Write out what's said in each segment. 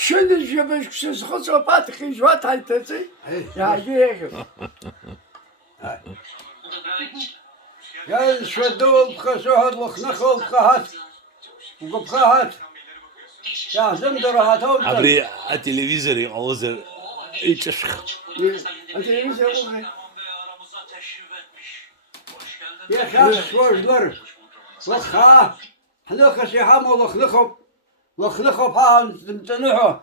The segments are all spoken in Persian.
شنو جبش كسس خصو باتخي جوات هايتسي يا جيك يا شدوا بخسوهد وخنخوا بخهات وبخهات يا زمدر هاتوا عبري التلفزيون يعوز يتشخ يا خاص وجلر وخا حنوخ سيحام وخنخوا بها تنحوا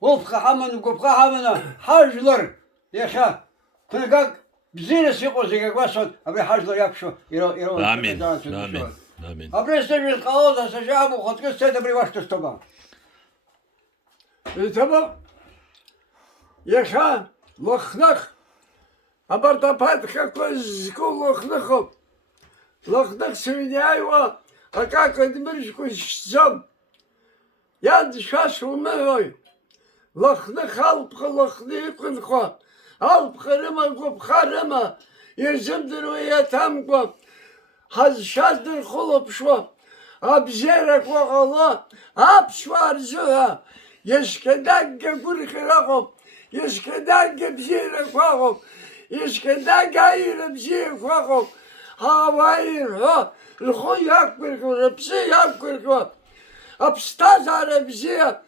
وبخا حمن وبخا حمن حاجلر يا خا كنقاك بزين سيقو زيك واسود ابي حاجلر يكشو يرو آمين آمين آمين ابي سجل القواضة سجاب وخطك السيد ابري واش تستبع تمام يا خا لخنخ أبرد باتخا كوز كل لخنخو لخنخ سويني أيوة أكاك دمرش كوز زم ياد شاش ومهوي لخنخ ألبخ لخنيق نخو ألبخ رما قب خرما يزمدر ويتام قب هز شادر خلب شو أبزيرك وغلا أبشوار زها يشكدك قرخ رغب يشكدك بزيرك وغب يشكدك عير بزيرك وغب هاوير ها الخوي أكبرك وربسي أكبرك أبستاز على بزير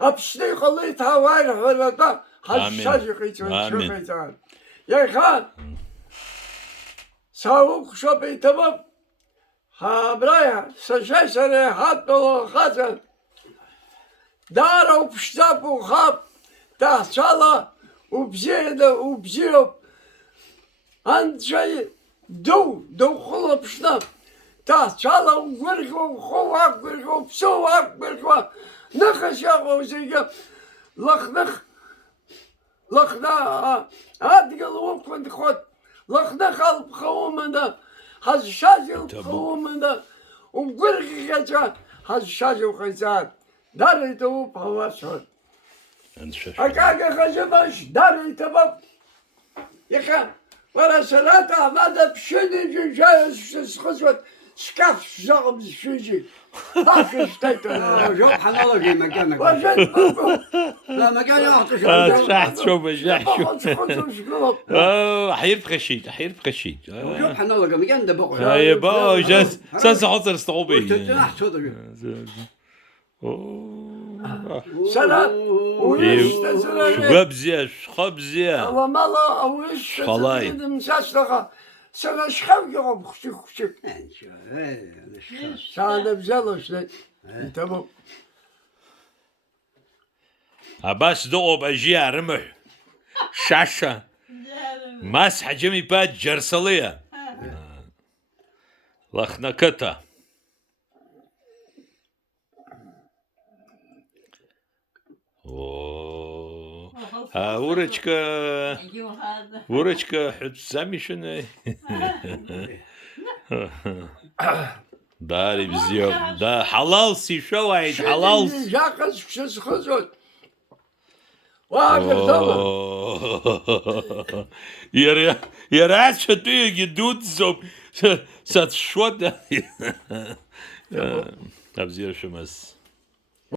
أبستي خليت هاوير هلتا هالشاجقي تشوفي يا خان ساوق شوبي تمام ها برايا سجسري حطوا خزن داروا بشتاقوا خاب تحصلا وبزيادة وبزيوب عند شيء دو خلق بشتاق تحصلا وقرقوا وخوا قرقوا بسوا قرقوا نخش ياخو زيجا لخنخ هاد قلوب كنت خد لخنخ قلب خومنا هز شاجل خومنا وقرقي كجان هز شاجل خيزان داري تو بواسون أكاك خزبش داري تباب يخا ولا سلاطة ماذا بشني جايز خزوت سكاف زغم الشيجي هاك اشتيتنا جو حنالك مكانك لا مكان يعطش شحت شو حير بخشيت حير بخشيت جو حنالك مكان ده بقى يا با جاز ساس حصر استقبي سلام ويش تسلم خبزيا خبزيا ومالا ويش خلاي مساشلقة سنة شخو يغب خشك سنة بزلوش لي تمام عباس دقو بأجيا رمح شاشة ماس حجمي باد جرسلية لخنكتا ها ورشكا حد سامي شنو داري بزيوم دا حلال سي شو عيد حلال جاكس بشس خزوت واقف طبعا يا راس شتوي جدود زوب سات شوت ابزير شمس